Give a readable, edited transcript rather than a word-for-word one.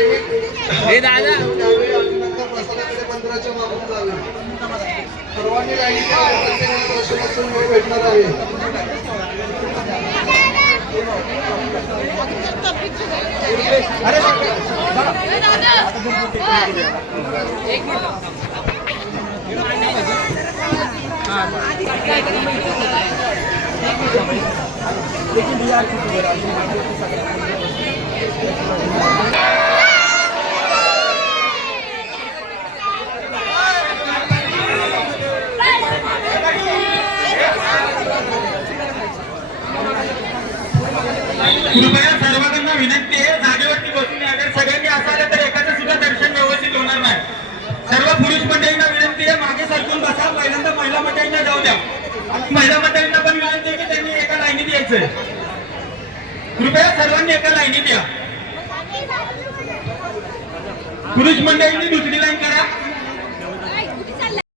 हे दादा नंतर प्रसादाकडे मंदिराच्या मागून जावे. सर्वांनी लाईनीच्या दर्शनाचा वेळ भेटणार आहे. कृपया सर्वांना विनंती आहे, जागेवरती बसून या. अगर सगळ्यांनी असाल तर एकाचं सुद्धा दर्शन व्यवस्थित होणार नाही. सर्व पुरुष मंडळींना विनंती आहे, मागे सरकून बसा. पहिल्यांदा महिला मंडळींना जाऊ द्या. महिला मंडळींना पण विनंती आहे की त्यांनी एका लाईनीत यायचंय. कृपया सर्वांनी एका लाईनीत या. पुरुष मंडळींनी दुसरी लाईन करा.